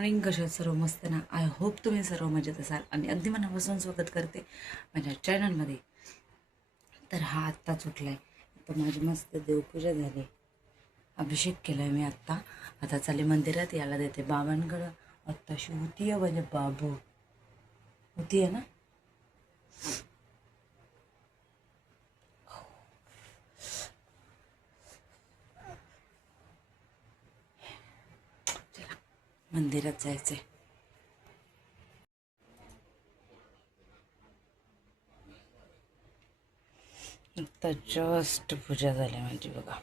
Morning. कशा सर्व मस्त ना. आय होप तुम्ही सर्व मजेत असाल आणि अगदी मनापासून स्वागत करते माझ्या चॅनलमध्ये. तर हा आत्ताच उठलाय. तर माझी मस्त देवपूजा झाली, अभिषेक केला आहे मी आता चालले मंदिरात. याला देते बाबांकडं. आत्ताशी होती आहे म्हणजे बाबू होती आहे ना. चला मंदिरात जायचंय. आता जस्ट पूजा झाली माझी बघा.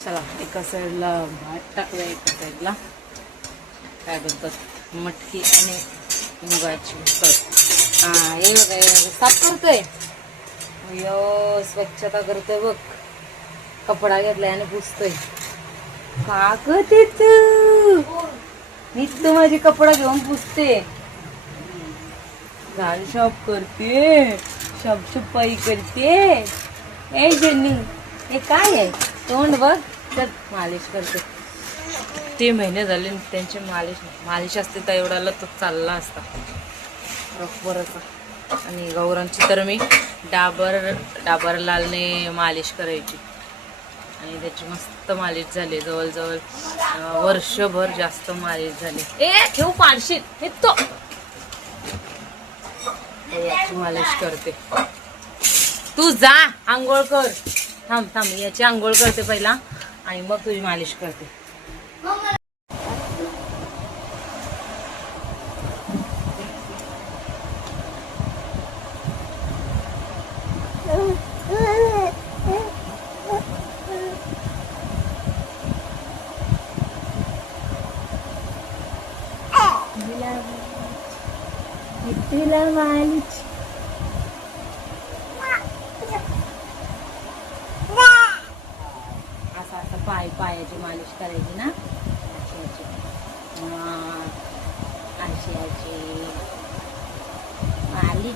चला एका साईडला भात टाकूया, एका साईडला काय बोलतात मटकी आणि मुगाची उसळ. हे बघा साफ करतोय, स्वच्छता करतोय बघ. कपडा घेतलाय आणि पुसतोय. का ग मी तर माझे कपडा घेऊन पुसते, घाल शॉप करते, साफसफाई करते. ए जन्नी हे काय आहे? तोंड बघ. तर मालिश करते. 3 महिने झाले त्यांची मालिश असते तर एवढ्याला तो चालला असता बरोबर. आणि गौरांची तर मी डाबर लालने मालिश करायची आणि त्याची मस्त मालिश झाली. जवळजवळ वर्षभर जास्त मालिश झाली. ए ठेव पाडशील हे तो. याची मालिश करते. तू जा आंघोळ कर. थांब याची आंघोळ करते पहिला आणि मग तुझी मालिश करते. तिला मालिश असं पायाची मालिश करायची ना. अशी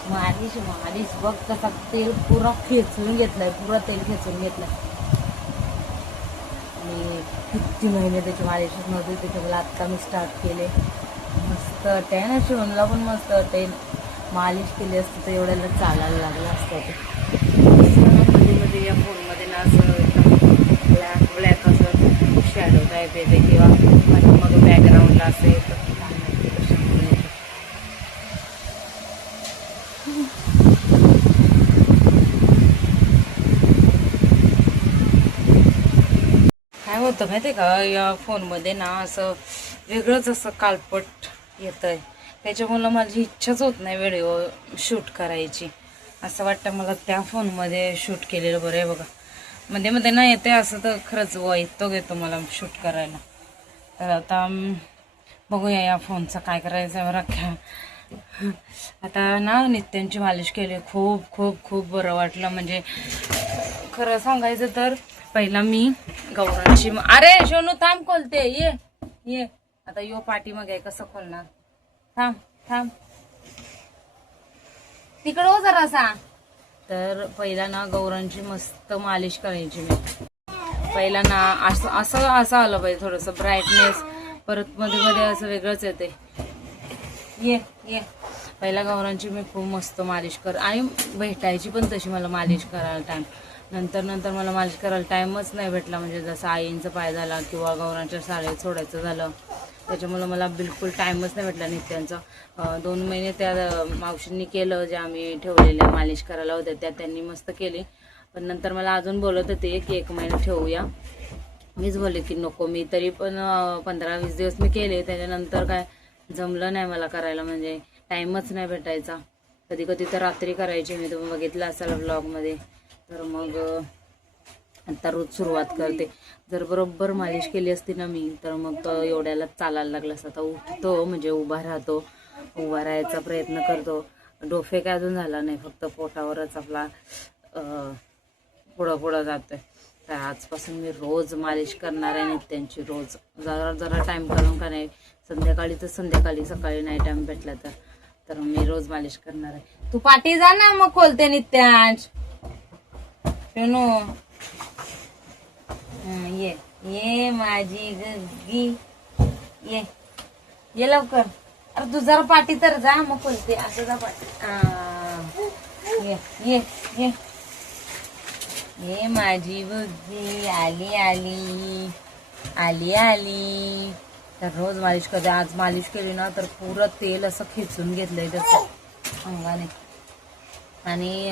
मालिश बघ कसा तेल पुरा खेचून घेतलंय, पुरा तेल खेचून घेतलंय. आणि किती महिने त्याची मालिशच नव्हती, त्याच्या मला आत्ता मी स्टार्ट केले. मस्त वाटते ना. शिवणला पण मस्त वाटते. मालिश केली असती तर एवढ्याला चालायला लागलं असतं. ते मध्ये या फोनमध्ये ना असं ब्लॅक असं शॅडो टाईप येते किंवा मग बॅकग्राऊंडला असं येतं. काय होतं माहिती आहे का, या फोनमध्ये ना असं वेगळंच असं कालपट येतंय. त्याच्यामुळं माझी इच्छाच होत नाही व्हिडिओ शूट करायची. असं वाटतं मला त्या फोनमध्ये शूट केलेलं बरं आहे बघा. मध्ये मध्ये ना येते असं तर खरंच वैताग येतो मला शूट करायला. तर आता बघूया या फोनचं काय करायचं आहे बरं. आता ना नित्यांची मालिश केली. खूप खूप खूप बरं वाटलं. म्हणजे खरं सांगायचं तर पहिला मी गौरांची अरे सोनू थांब खोलते. ये आता यो पाठी मग आहे कसं खोलणार. थांब तिकडं हो जरासा. तर पहिला ना गौरांची मस्त मालिश करायची मी. पहिला ना असं आलं पाहिजे थोडंसं ब्राईटनेस. परत मध्ये मध्ये असं वेगळंच येते. ये पहिला गौरांची मी खूप मस्त मालिश आणि भेटायची पण तशी मला मालिश करायला टाइम. नंतर मला मालिश करायला टाइमच नाही भेटला. म्हणजे जसं आईंचा पाय झाला किंवा गौरांच्या शाळेत सोडायचं झालं त्याच्यामुळं मला बिलकुल टाइमच नाही भेटला नित्यांचा. 2 महिने त्या मावशींनी केलं, जे आम्ही ठेवलेल्या मालिश करायला होत्या त्या त्यांनी मस्त केली. पण नंतर मला अजून बोलत होते की 1 महिना ठेवूया. मीच बोलले की नको. मी तरी पण 15-20 दिवस मी केले. त्याच्यानंतर काय जमलं नाही मला करायला. म्हणजे टाइमच नाही भेटायचा. कधी कधी तर रात्री करायची मी. तुम्ही बघितलं असाल व्लॉगमध्ये. तर मग आता रोज सुरुवात करते. जर बरोबर मालिश केली असती ना मी तर मग तो एवढ्याला चालायला लागला असता. आता उठतो म्हणजे उभा राहतो, उभा राहायचा प्रयत्न करतो. डोफे काय अजून झाला नाही, फक्त पोटावरच आपला पुढं पुढं जातोय. तर आजपासून मी रोज मालिश करणार आहे नित्यांची, रोज जरा जरा टाइम काढून का नाही, संध्याकाळी तर संध्याकाळी, सकाळी नाही टाइम भेटला तर मी रोज मालिश करणार आहे. तू पाठी जा ना मग खोलते नित्यांश. शनू ये माझी गग्गी, ये लवकर. अरे तू जरा पाठी तर जा मग खोलते. असं जा पाठी. ये ये ये माझी बुद्धी आली आली आली आली. तर रोज मालिश करते. आज मालिश केली ना तर पुरं तेल असं खिचून घेतलंय त्याचं अंगाने. आणि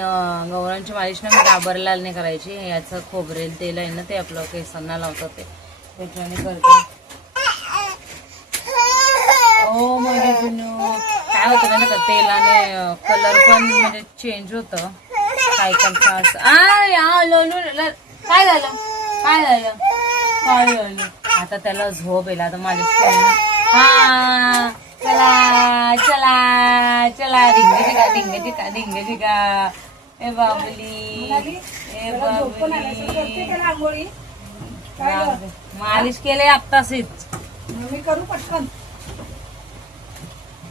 गौरांची मालिश ना मी डाबरलाल नाही करायची, याचं खोबरेल तेल आहे ना ते आपलं केसांना लावतात ते, त्याच्याने करते. ओ माझ्या काय होतं ना का तेलाने कलर पण म्हणजे चेंज होतं काय कंचा असं. काय झालं काय झालं काय झालं. आता त्याला झोप येईल. आता मालिश केली. हा चला चला चला ढिंगे ढिंगा. ए बाबली ए बाबली मालिश केले आत्ताशीच मी करू पटकन.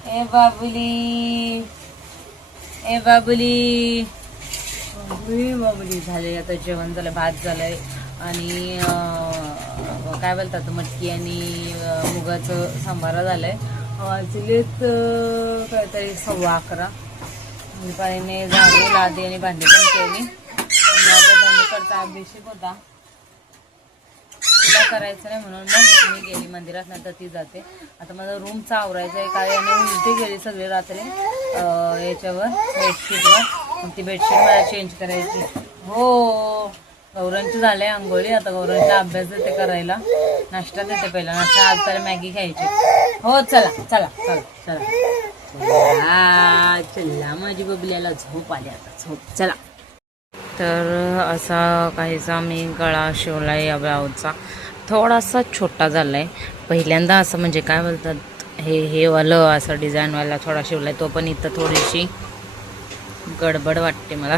ए बाबुली ए बाबुली बाबुली झाले. आता जेवण झालं, भात झालंय आणि काय बोलतात मटकी आणि मुगाचं सांबारा झालंय. वाजलेत काहीतरी 11:15. बाईने झाडू लादी आणि भांडी पण केली. माझ्या बहिणीकडचा अभिषेक होता, तिला करायचं नाही म्हणून मग मी गेली मंदिरात, नंतर ती जाते. आता माझा रूमचा आवरायचं आहे काय, आणि उलटी गेली सगळी रात्री याच्यावर बेडशीटवर. मग ती बेडशीट मला चेंज करायची. हो गौरांची झाले आंघोळी. आता गौरांचा अभ्यास देते करायला, नाश्ता देते पहिला. नाश्ता आज तर मॅगी खायची. हो चला चला चला चला चला माझी बबल्याला झोप आली. आता झोप चला. तर असा काहीसा मी गळा शिवलाय या ब्लाऊजचा. थोडासा छोटा झालाय. पहिल्यांदा असं म्हणजे काय बोलतात हे वालं असं डिझाईनवाला थोडा शिवलाय, तो पण इथं थोडीशी गडबड वाटते मला.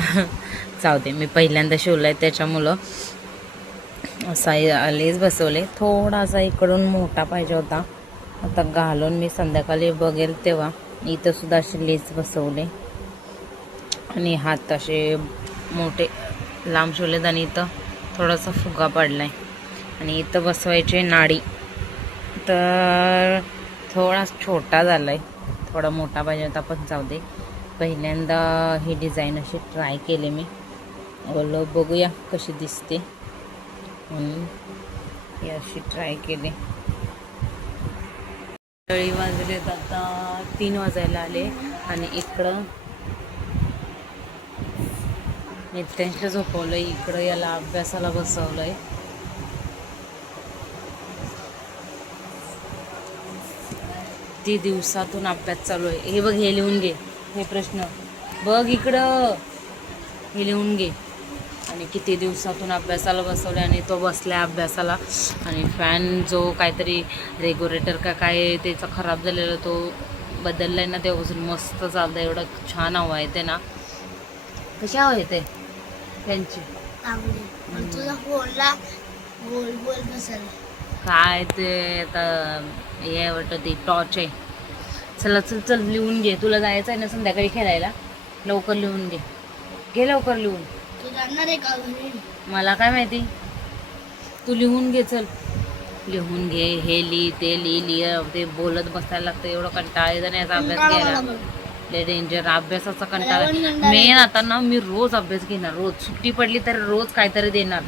जाऊ दे, मी पहिल्यांदा शिवलाय त्याच्यामुळं असा लेस बसवले. थोडासा इकडून मोठा पाहिजे होता, आता घालून मी संध्याकाळी बघेल तेव्हा. इथं सुद्धा असे लेस बसवले आणि हात असे मोठे लांब शिवलेत आणि इथं थोडासा फुगा पडलाय. आणि इथं बसवायचे नाडी, तर थोडा छोटा झालाय, थोडा मोठा पाहिजे होता, पण जाऊ दे. पहिल्यांदा ही डिझाईन अशी ट्राय केली मी, बोललो बघूया कशी दिसते म्हणून ही अशी ट्राय केली. तळी वाजलेत आता 3 वाजायला आले आणि इकडं नित्यांशला झोपवलंय, इकडं याला अभ्यासाला बसवलंय. किती दिवसातून अभ्यास चालू आहे हे बघ. हे लिहून घे, हे प्रश्न बघ इकडं, हे लिहून घे. आणि किती दिवसातून अभ्यासाला बसवले आणि तो बसलाय अभ्यासाला. आणि फॅन जो काहीतरी रेग्युलेटर का काय त्याचा खराब झालेला तो बदललाय ना, तेव्हापासून मस्त चालतं. एवढं छान हवा येते ना. कशी हवा येते फॅनची. काय ते आता हे वाटतं ती टॉर्च आहे. चला चल चल लिहून घे, तुला जायचं आहे ना संध्याकाळी खेळायला. लवकर लिहून घे, घे लवकर लिहून. मला काय माहिती, तू लिहून घे. चल लिहून घे, हे लिही ते लिह ते बोलत बसायला लागतं. एवढं कंटाळा येतं नाही याचा अभ्यास घ्यायला, लय डेंजर अभ्यासाचा कंटाळा. मेन आता ना मी रोज अभ्यास घेणार, रोज सुट्टी पडली तर रोज काहीतरी देणार.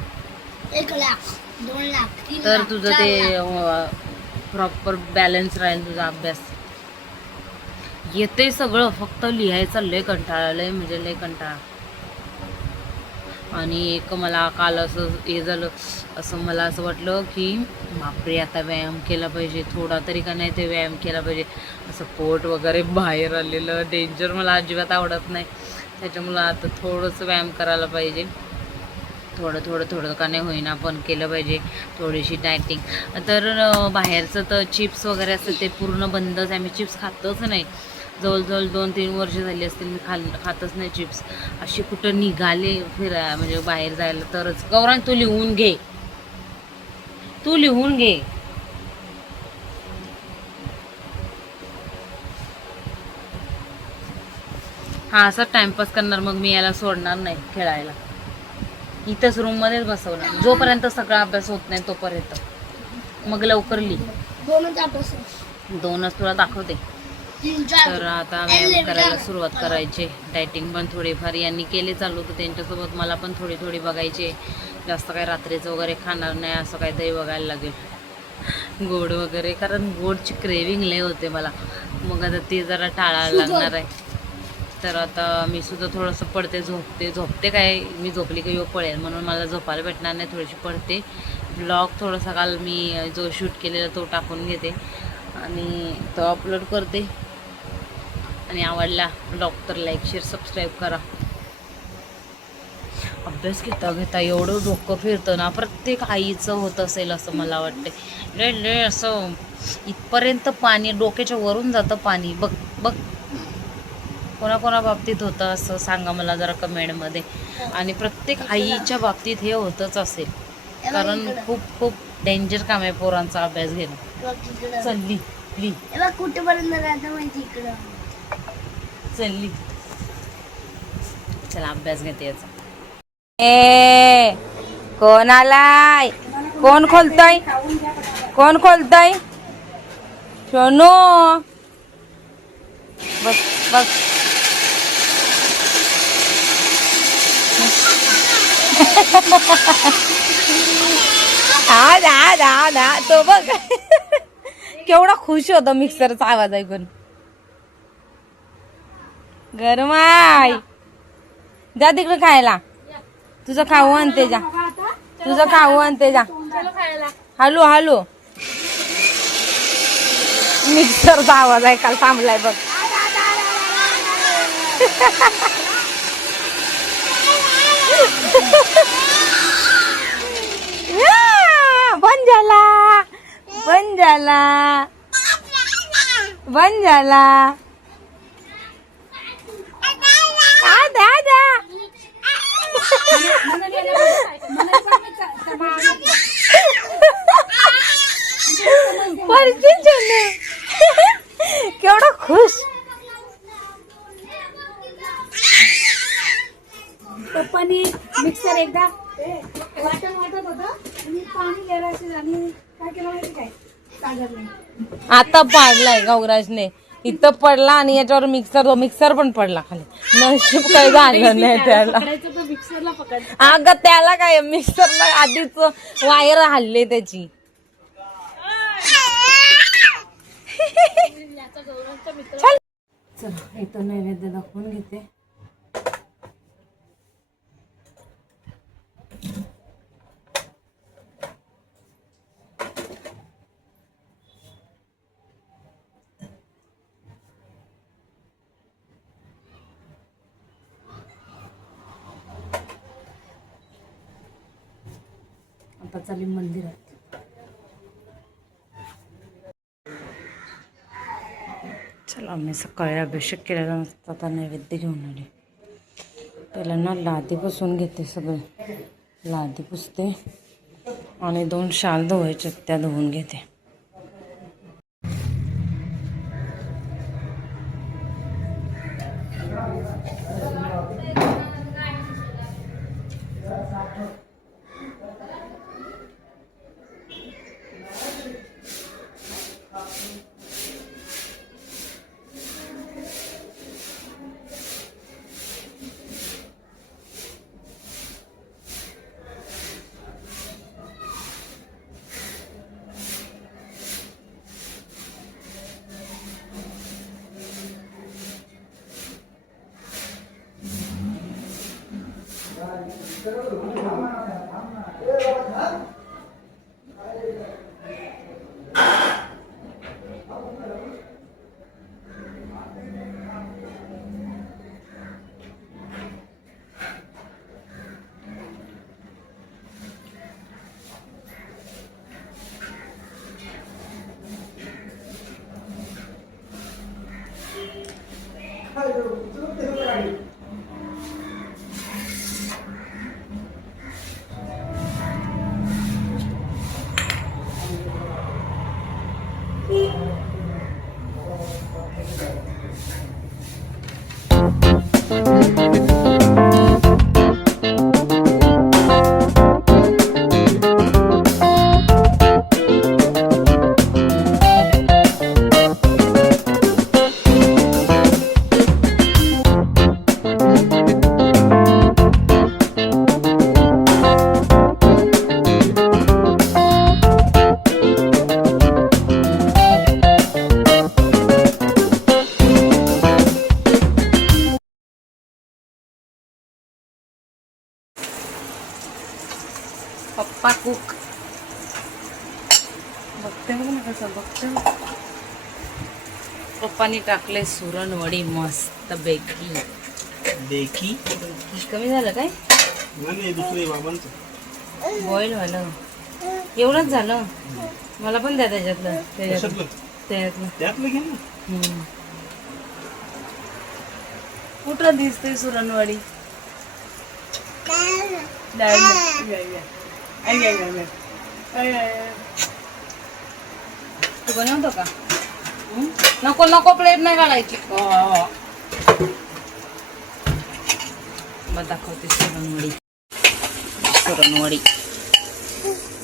1 लाख 2 लाख 3 तर लाख, तुझं 4 ते लाख. प्रॉपर बॅलन्स राहील तुझा अभ्यास. येते सगळं, फक्त लिहायचं लय कंटाळा, लय म्हणजे लय कंटाळा. आणि एक मला काल असं हे झालं, असं मला असं वाटलं की बापरे आता व्यायाम केला पाहिजे थोडा तरी, का नाही ते व्यायाम केला पाहिजे. असं पोट वगैरे बाहेर आलेलं डेंजर मला अजिबात आवडत नाही. त्याच्यामुळं आता थोडंसं व्यायाम करायला पाहिजे. थोडं थोडं थोडं का नाही होईना पण केलं पाहिजे. थोडीशी डायटिंग. तर बाहेरचं तर चिप्स वगैरे असतं ते पूर्ण बंदच आहे, मी चिप्स खातच नाही. जवळजवळ 2-3 वर्ष झाली असतील मी खातच नाही चिप्स. अशी कुठं निघाले फिरायला म्हणजे बाहेर जायला तरच. गौरांग तू लिहून घे, तू लिहून घे. हा असा टाइमपास करणार, मग मी याला सोडणार नाही खेळायला. इथंच रूम मध्येच बसवणार जोपर्यंत सगळा अभ्यास होत नाही तोपर्यंत. मग लवकर लिही. 2च तुला दाखवते. तर आता व्यायाम करायला सुरुवात करायची. डायटिंग पण थोडीफार यांनी केले चालू, तर त्यांच्यासोबत मला पण थोडी थोडी बघायचे. जास्त काय रात्रीचं वगैरे खाणार नाही, असं काहीतरी बघायला लागेल. गोड वगैरे, कारण गोडची क्रेविंग लय होते मला. मग आता ते जरा टाळायला लागणार आहे. तर आता मी सुद्धा थोडंसं पडते, झोपते काय मी झोपली की पळेल म्हणून मला झोपायला भेटणार नाही. थोडीशी पडते. ब्लॉग थोडासा काल मी जो शूट केलेला तो टाकून घेते आणि तो अपलोड करते. आणि आवडला ब्लॉग तर लाईक शेअर सबस्क्राईब करा. अभ्यास घेता घेता एवढं डोकं फिरतं ना, प्रत्येक आईचं होत असेल असं मला वाटते. लय असं इथपर्यंत पाणी डोक्याच्या वरून जातं पाणी. बघ बघ कोणा बाबतीत होतं असं सांगा मला जरा कमेंटमध्ये. आणि प्रत्येक आईच्या बाबतीत हे होतच असेल, कारण खूप खूप डेंजर काम आहे पोरांचा अभ्यास घेणं. चल्ली कुठेपर्यंत राहतं माहिती इकडं. चल्ली चला अभ्यास घेते याचा. ए कोण आलाय? कोण खोलतय? कोण खोलतय? सोनू बस बस. हा तो बघ केवढा खुश होता मिक्सरचा आवाज ऐकून. गरमाय जा तिकडे खायला. तुझं खाऊ आणते जा, तुझं खाऊ आणते जा. हॅलो हॅलो मिक्सरचा आवाज ऐकायला थांबलाय बघ. बंद झाला बंद झाला बंद झाला. केवढा खुश. पप्पानी मिक्सर एकदा वाटत होतं आणि पाणी गेलं आणि काय केलं माहिती काय सागरने आता पाडलाय गौराजने. इथं पडला आणि याच्यावर मिक्सर पण पडला खाली. नशीब काय झालं नाही त्याला. मिक्सरला पकड. अगं त्याला काय मिक्सरला आधीच वायर हल्ले त्याची. चला इथं नैवेद्य दाखवून घेते. आता चालली मंदिरात. चला मी सकाळी अभिषेक केलेला नसता, आता नैवेद्य घेऊन आले. पहिला ना लादी पुसून घेते, सगळे लादी पुसते आणि 2 शाल धुवायचे त्या धुवून घेते. पप्पा कुक बघते बघ ना कसं बघते. पप्पानी टाकले सुरणवडी मस्त बेकी. देखी कमी झालं काय नाही दुसरे बाबांचं बॉईल झालं एवढंच झालं. मला पण द्या त्याच्यातलं कशातलं? त्याच्यातलं. त्यातलं घे ना. हम्म. कुठं दिसते सुरणवडी. तू बनवतो का. नको नको प्लेट नाही घालायची. मग दाखवते सुरणवडी. सुरणवडी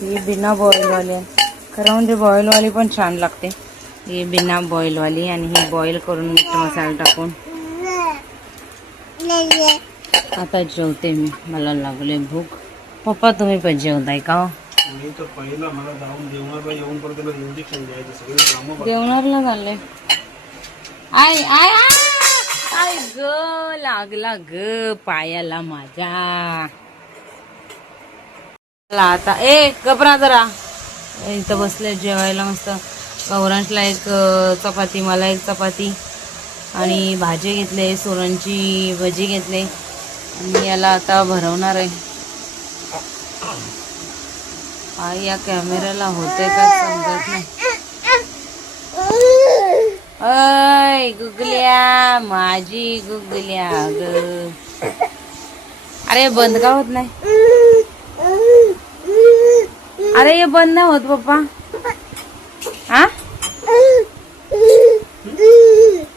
ही बिना बॉईलवाली आहे. खरं म्हणजे बॉईलवाली पण छान लागते. ही बिना बॉईलवाली आणि ही बॉईल करून मीठ मसाला टाकून. आता जेवते मी. मला लागले भूक. पप्पा तुम्ही पण जेवताय का. मी तर पहिला मला जाऊन जेवणाला येऊन परत त्याला इंजेक्शन द्यायचं सगळे कामं बघ. जेवणाला झाले. आय आय आय ग लागला ग पायाला माझ्या. आता गबरा जरा इथं बसले जेवायला मस्त. गौरांशला एक चपाती मला एक चपाती आणि भाजी घेतले. सुरणची भजी घेतले आणि याला आता भरवणार आहे. या कॅमेऱ्याला होते का समजत नाही. अय गुगल्या माझी गुगल्या ग. अरे बंद का होत नाही. अरे हे बंद नाही होत पप्पा. हा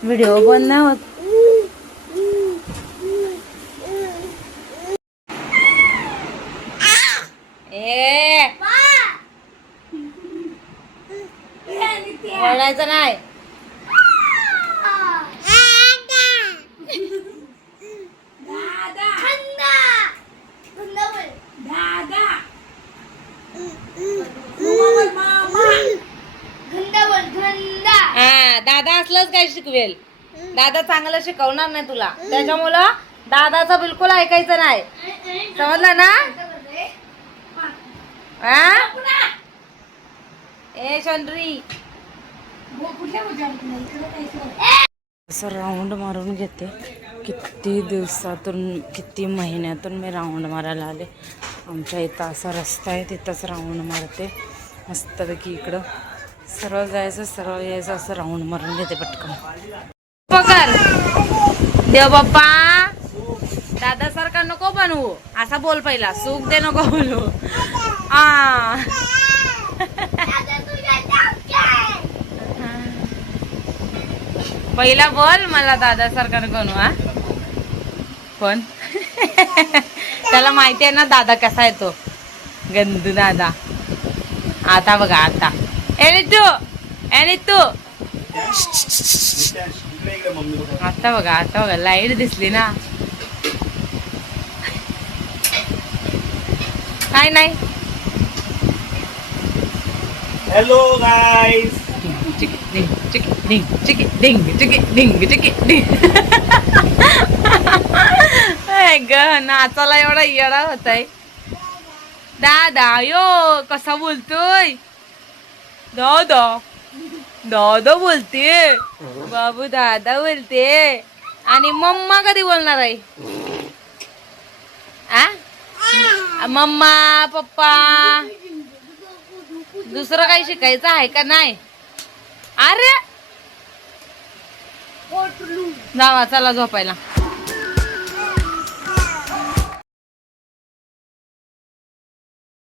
व्हिडिओ बंद नाही होत. ओरडायचं नाही. दादा असलंच काय शिकवेल. दादा चांगलं शिकवणार नाही तुला. त्याच्यामुळं दादाचं बिलकुल ऐकायचं नाही. समजलं ना. ए शंड्री असं राऊंड मारून घेते. किती दिवसातून किती महिन्यातून मी राऊंड मारायला आले. आमच्या इथं असा रस्ता आहे तिथंच राऊंड मारते मस्तपैकी. इकडं सरळ जायचं सरळ यायचं असं राऊंड मारून घेते पटकन. पकर देव बाप्पा दादासारखा नको बनवू असा बोल पहिला. सुख दे नको बोलू. पहिला बोल मला दादासारखा नको बनवू. हा पण त्याला माहिती आहे ना दादा कसा आहे तो गंदू दादा. आता बघा आता आणि तू आता बघा लाईट दिसली ना. काय नाही. हॅलो गाईस. नाचाला एवढा येडा होताय. दादा यो कसा बोलतोय. दादा दादा बोलते. बाबू दादा बोलते. आणि मम्मा कधी बोलणार आहे. मम्मा पप्पा दुसरं काही शिकायचं आहे का नाही. अरे जावा चला झोपायला.